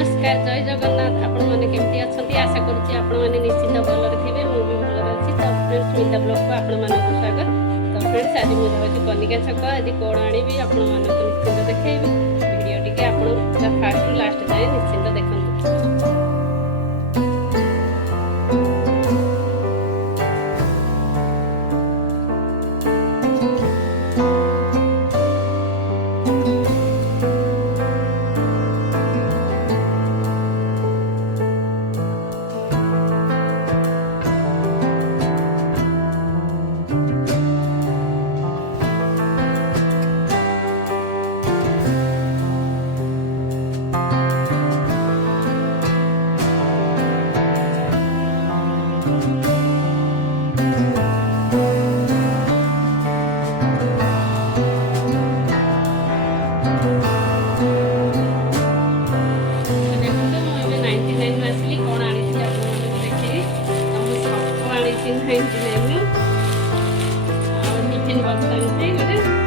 नमस्कार जय जगन्नाथ आपण मैंने केमती अच्छा आशा करुच्ची आपण मैंने निश्चित भलर थे मुझे भी भलर अच्छी तो फ्रेंड्स स्मिता ब्लॉग को आपण मानक स्वागत तो फ्रेंड्स आज मुझे जाऊँगी कनिका छक यदि कौन आनी आपण मानक निश्चित देखी वीडियो टी आप फास्ट रु लास्ट जाए निश्चित देखते। टिफिन बक्स आनी गोटे